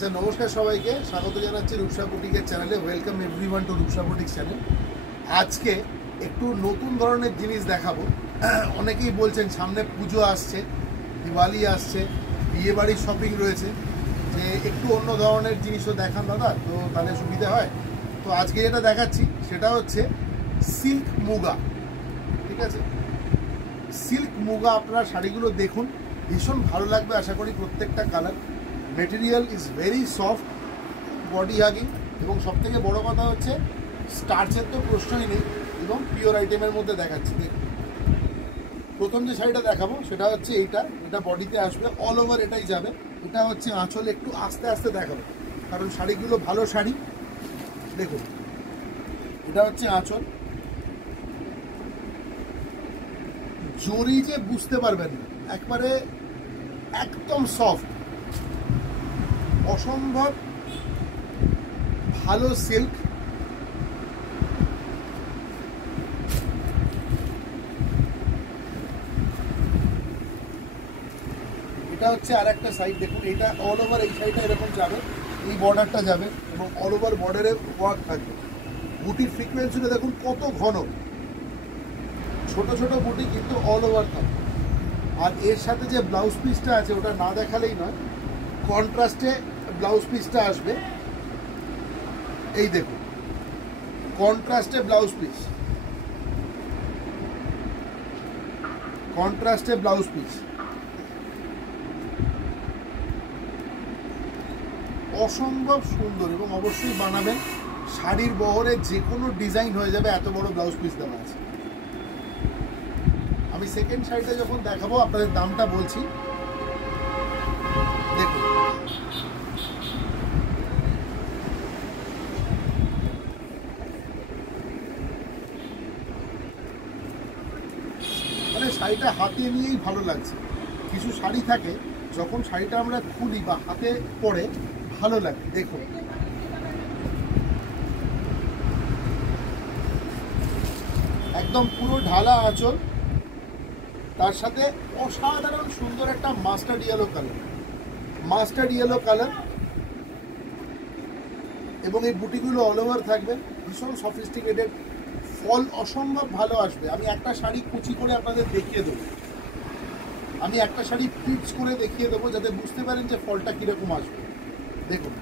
আচ্ছা, নমস্কার সবাইকে, স্বাগত জানাচ্ছি রূপসা বুটিকের চ্যানেলে। Welcome everyone to Rupsa boutique channel. আজকে একটু নতুন ধরনের জিনিস দেখাবো। অনেকেই বলছেন সামনে পুজো আসছে, দিওয়ালি আসছে, বিয়েবাড়ির শপিং রয়েছে, যে একটু অন্য ধরনের জিনিসও দেখান দাদা, তো তাহলে সুবিধা হয়। তো আজকে যেটা দেখাচ্ছি সেটা হচ্ছে সিল্ক মুগা। ঠিক আছে, সিল্ক মুগা আপনারা শাড়িগুলো দেখুন, ভীষণ ভালো লাগবে আশা করি। প্রত্যেকটা colour, material is very soft, body hugging, এবং সবথেকে বড় কথা হচ্ছে স্টার্চের তো প্রশ্নই নেই, এবং পিওর আইটেমের মধ্যে দেখাচ্ছি। দেখুন, প্রথম যে শাড়িটা দেখাবো সেটা হচ্ছে এটা বডিতে আসবে, অল ওভার এটাই যাবে। এটা হচ্ছে আঁচল, একটু আস্তে আস্তে দেখাবো কারণ শাড়িগুলো ভালো শাড়ি। দেখুন, এটা হচ্ছে আঁচল, জরি যে বুঝতে পারবেন না, একবারে একদম সফট, অসম্ভব ভালো সিল্ক। এটা হচ্ছে আর একটা সাইড, দেখুন এটা অল ওভার, এই সাইডটা এরকম যাবে, এই বর্ডারটা যাবে এবং অল ওভার বর্ডারে ওয়ার্ক থাকবে। বুটির ফ্রিকোয়েন্সিটা দেখুন কত ঘন, ছোট ছোট বুটি কিন্তু অল ওভার থাকবে। আর এর সাথে যে ব্লাউজ পিসটা আছে ওটা না দেখালেই নয়, কন্ট্রাস্টে ব্লাউজ পিসটা আসবে। এই দেখুন, কন্ট্রাস্টে ব্লাউজ পিস, কন্ট্রাস্টে ব্লাউজ পিস, অসম্ভব সুন্দর। এবং অবশ্যই বানাবেন, শাড়ির বহরে যে কোনো ডিজাইন হয়ে যাবে, এত বড় ব্লাউজ পিস দেওয়া আছে। আমি সেকেন্ড শাড়িটা যখন দেখাবো আপনাদের দামটা বলছি। দেখুন, মানে শাড়িটা হাতে নিয়েই ভালো লাগছে। কিছু শাড়ি থাকে যখন শাড়িটা আমরা খুলি বা হাতে পরে ভালো লাগে। দেখুন, একদম পুরো ঢালা আঁচল, তার সাথে অসাধারণ সুন্দর একটা mustard yellow colour, mustard yellow colour, এবং এই বুটিগুলো অল ওভার থাকবে, ভীষণ সফিস্টিকেটেড। ফল অসম্ভব ভালো আসবে। আমি একটা শাড়ি কুচি করে আপনাদের দেখিয়ে দেবো, আমি একটা শাড়ি প্লিটস করে দেখিয়ে দেবো যাতে বুঝতে পারেন যে ফলটা কীরকম আসবে। দেখুন,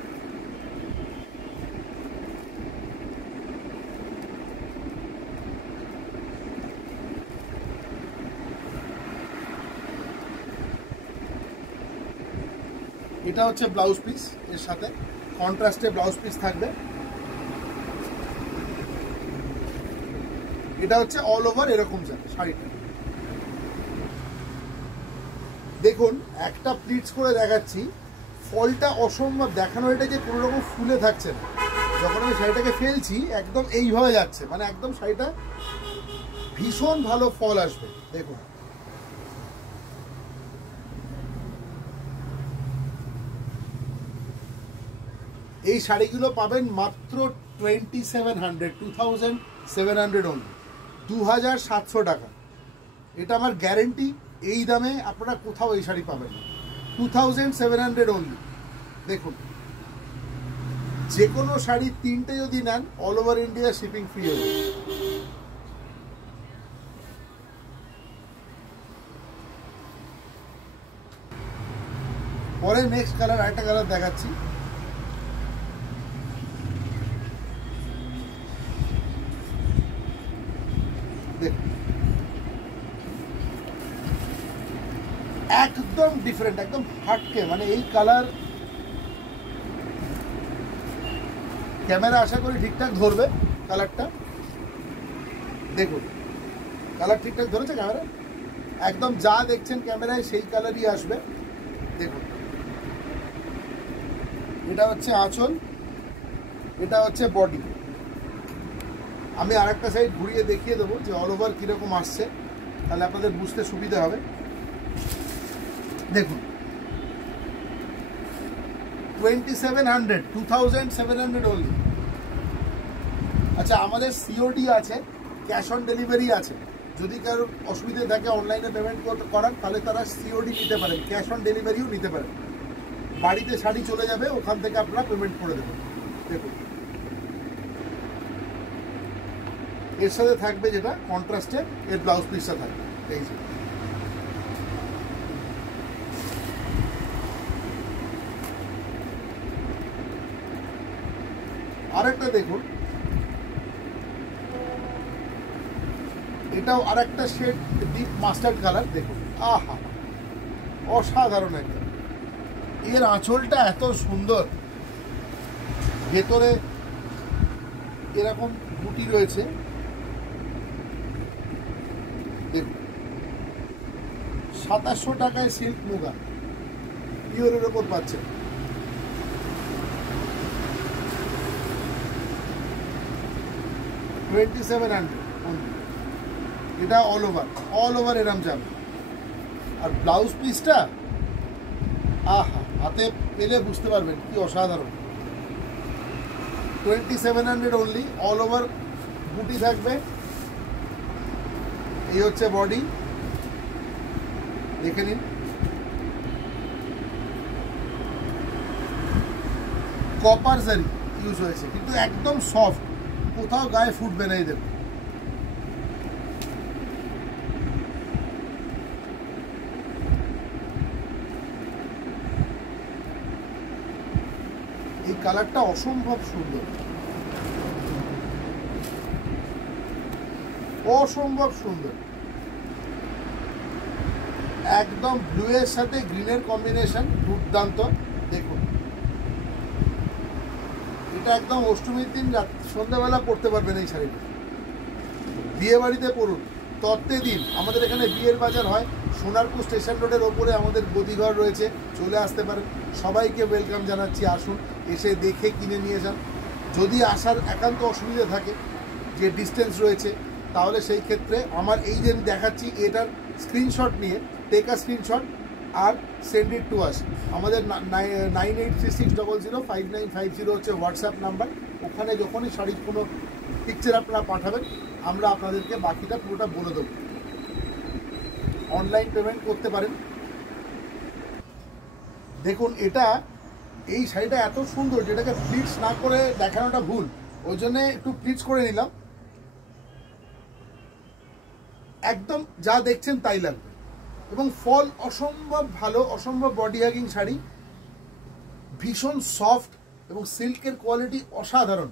এটা হচ্ছে ব্লাউজ পিস, এর সাথে কন্ট্রাস্টে ব্লাউজ পিস থাকবে। এটা হচ্ছে অল ওভার এরকম যাবে শাড়িটা। দেখুন, একটা প্লিটস করে দেখাচ্ছি, ফলটা অসম্ভব দেখানো, এটা যে কোনো রকম ফুলে থাকছে না। যখন আমি শাড়িটাকে ফেলছি একদম এইভাবে যাচ্ছে, মানে একদম শাড়িটা ভীষণ ভালো ফল আসবে। দেখুন, এই শাড়িগুলো পাবেন মাত্র 2700 অনলি, 2700 টাকা। এটা আমার গ্যারেন্টি, এই দামে আপনারা কোথাও এই শাড়ি পাবেন না। 2700 অনলি। দেখুন, যে কোনো শাড়ি তিনটে যদি নেন, all over India shipping free হবে। পরে নেক্সট কালার, আরেকটা কালার দেখাচ্ছি। দেখুন, একদম ডিফারেন্ট, একদম হাটকে, মানে এই কালার ক্যামেরা আশা করি ঠিকঠাক ধরবে কালারটা। দেখুন, কালার ঠিকঠাক ধরেছে ক্যামেরা, একদম যা দেখছেন ক্যামেরায় সেই কালারই আসবে। দেখুন, এটা হচ্ছে আঁচল, এটা হচ্ছে বডি। আমি আর একটা সাইড ঘুরিয়ে দেখিয়ে দেবো যে অল ওভার কীরকম আসছে, তাহলে আপনাদের বুঝতে সুবিধা হবে। দেখুন, 2700 অনলি। আচ্ছা, আমাদের সিওডি আছে, ক্যাশ অন ডেলিভারি আছে। যদি কারোর অসুবিধে থাকে অনলাইনে পেমেন্ট করার, তাহলে তারা সিওডি নিতে পারেন, ক্যাশ অন ডেলিভারিও নিতে পারেন। বাড়িতে শাড়ি চলে যাবে, ওখান থেকে আপনারা পেমেন্ট করে দেবেন। দেখুন এর সাথে থাকবে যেটা কন্ট্রাস্টে এর ব্লাউজ পিসটা থাকবে এই যে। আরেকটা দেখুন, এটাও আরেকটা শেড ডিপ মাস্টার্ড কালার। দেখুন আহা অসাধারণ একটা। এর আঁচলটা এত সুন্দর, ভেতরে এরকম বুটি রয়েছে। দেখুন 2700 টাকায় সিল্ক মুগা পিওরের ওপর পাচ্ছে। $2700 এটা অল ওভার এরম যাবে। আর ব্লাউজ পিসটা আহা হাতে পেলে বুঝতে পারবেন কি অসাধারণ। 2700 অনলি, অল ওভার বুটি থাকবে। এই হচ্ছে বডি, দেখে নিন। কপার জারি ইউজ হয়েছে, কিন্তু একদম সফট, কোথাও গায়ে ফুটবে না। এই দেখুন এই কালারটা অসম্ভব সুন্দর, অসম্ভব সুন্দর। একদম ব্লু এর সাথে গ্রিনের কম্বিনেশন দুর্দান্ত। দেখুন এটা একদম অষ্টমীর দিন সন্ধ্যাবেলা পরতে পারবেন এই শাড়িটা। বিয়ে বাড়িতে পরুন, তত্ত্বে দিন। আমাদের এখানে বিয়ের বাজার হয়, সোনারপুর স্টেশন রোডের ওপরে আমাদের গদিঘর রয়েছে, চলে আসতে পারেন। সবাইকে ওয়েলকাম জানাচ্ছি, আসুন, এসে দেখে কিনে নিয়ে যান। যদি আসার একান্ত অসুবিধা থাকে, যে ডিস্টেন্স রয়েছে, তাহলে সেই ক্ষেত্রে আমার এই যে আমি দেখাচ্ছি এটার স্ক্রিনশট নিয়ে টেক আ স্ক্রিনশট আর সেন্ড ইট টু আস। আমাদের 9836005950 হচ্ছে হোয়াটসঅ্যাপ নাম্বার। ওখানে যখনই শাড়ির কোনো পিকচার আপনারা পাঠাবেন, আমরা আপনাদেরকে বাকিটা পুরোটা বলে দেবো। অনলাইন পেমেন্ট করতে পারেন। দেখুন এটা এই শাড়িটা এত সুন্দর, যেটাকে প্লিটস না করে দেখানোটা ভুল, ওই জন্যে একটু প্লিটস করে নিলাম। একদম যা দেখছেন তাই লাগবে, এবং ফল অসম্ভব ভালো, অসম্ভব বডি হাগিং শাড়ি, ভীষণ সফট, এবং সিল্কের কোয়ালিটি অসাধারণ,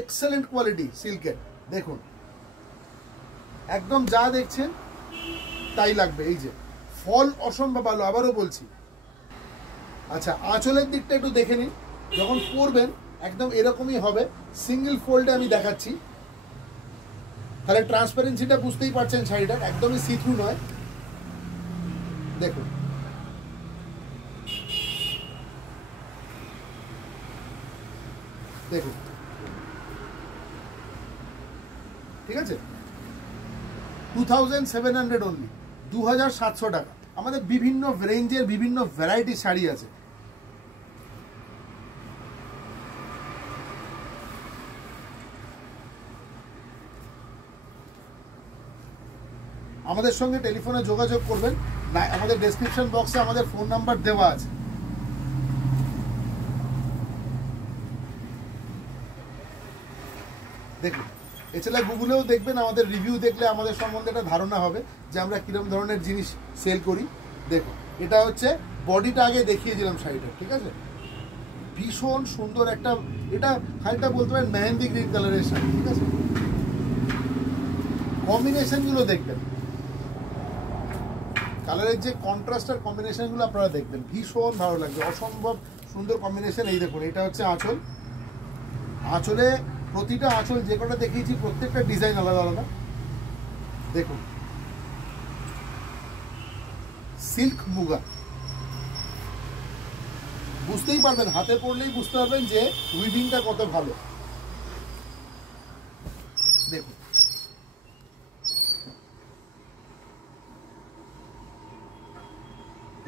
এক্সেলেন্ট কোয়ালিটি সিল্কের। দেখুন একদম যা দেখছেন তাই লাগবে। এই যে ফল অসম্ভব ভালো, আবারও বলছি। আচ্ছা আঁচলের দিকটা একটু দেখে নিন, যখন পরবেন একদম এরকমই হবে। সিঙ্গেল ফোল্ডে আমি দেখাচ্ছি, তাহলে ট্রান্সপারেন্সিটা বুঝতেই পারছেন শাড়িটার, একদমই সি থ্রু নয়। দেখুন দেখুন ঠিক আছে। 2700 অনলি, 2700 টাকা। আমাদের বিভিন্ন রেঞ্জের বিভিন্ন ভ্যারাইটি শাড়ি আছে। আমাদের সঙ্গে টেলিফোনে যোগাযোগ করবেন, না আমাদের ডেসক্রিপশন বক্সে আমাদের ফোন নাম্বার দেওয়া আছে। দেখুন এছাড়া গুগলেও দেখবেন, আমাদের রিভিউ দেখলে আমাদের সম্বন্ধে একটা ধারণা হবে যে আমরা কিরকম ধরনের জিনিস সেল করি। দেখুন এটা হচ্ছে বডিটা, আগে দেখিয়েছিলাম শাড়িটা, ঠিক আছে। ভীষণ সুন্দর একটা, এটা শাড়িটা বলতে পারেন মেহেন্দি গ্রিন কালারের শাড়ি, ঠিক আছে। কম্বিনেশনগুলো দেখবেন, কালারের যে কন্ট্রাস্ট আর কম্বিনেশনগুলো আপনারা দেখবেন, ভীষণ ভালো লাগবে, অসম্ভব সুন্দর কম্বিনেশন। এই দেখুন এটা হচ্ছে আঁচল। আঁচলে প্রতিটা আঁচল যে কটা দেখিয়েছি প্রত্যেকটা ডিজাইন আলাদা আলাদা। দেখুন সিল্ক মুগা, বুঝতেই পারবেন, হাতে পড়লেই বুঝতে পারবেন যে উইভিংটা কত ভালো। দেখুন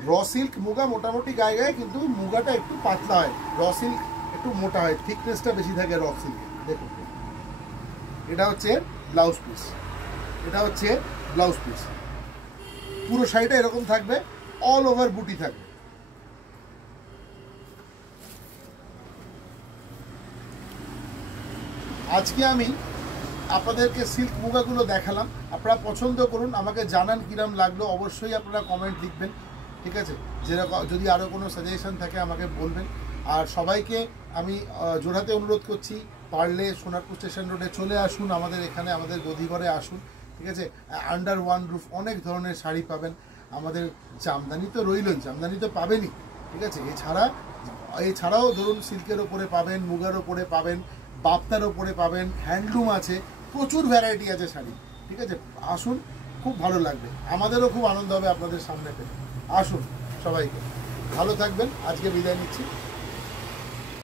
র সিল্ক মুগা মোটামুটি গায়ে গায়ে, কিন্তু মুগাটা একটু পাতলা হয়, র সিল্ক একটু মোটা হয়, থিকনেসটা বেশি থাকে র সিল্কে। দেখুন এটা হচ্ছে ব্লাউজ পিস, এটা হচ্ছে ব্লাউজ পিস। পুরো শাড়িটা এরকম থাকবে, অল ওভার বুটি থাকবে। আজকে আমি আপনাদেরকে সিল্ক মুগাগুলো দেখালাম। আপনারা পছন্দ করুন, আমাকে জানান কিরম লাগলো, অবশ্যই আপনারা কমেন্ট লিখবেন, ঠিক আছে? যেরকম যদি আরও কোনো সাজেশন থাকে আমাকে বলবেন। আর সবাইকে আমি জোড়হাতে অনুরোধ করছি, পারলে সোনারপুর স্টেশন রোডে চলে আসুন, আমাদের এখানে আমাদের গদিঘরে আসুন, ঠিক আছে? আন্ডার ওয়ান রুফ অনেক ধরনের শাড়ি পাবেন। আমাদের জামদানি তো রইলই, জামদানি তো পাবেনই, ঠিক আছে? এছাড়াও ধরুন সিল্কের ওপরে পাবেন, মুগার ওপরে পাবেন, বাপ্তার ওপরে পাবেন, হ্যান্ডলুম আছে, প্রচুর ভ্যারাইটি আছে শাড়ি, ঠিক আছে? আসুন, খুব ভালো লাগবে, আমাদেরও খুব আনন্দ হবে আপনাদের সামনে পেয়ে। আসুন, সবাইকে ভালো থাকবেন, আজকে বিদায় নিচ্ছি।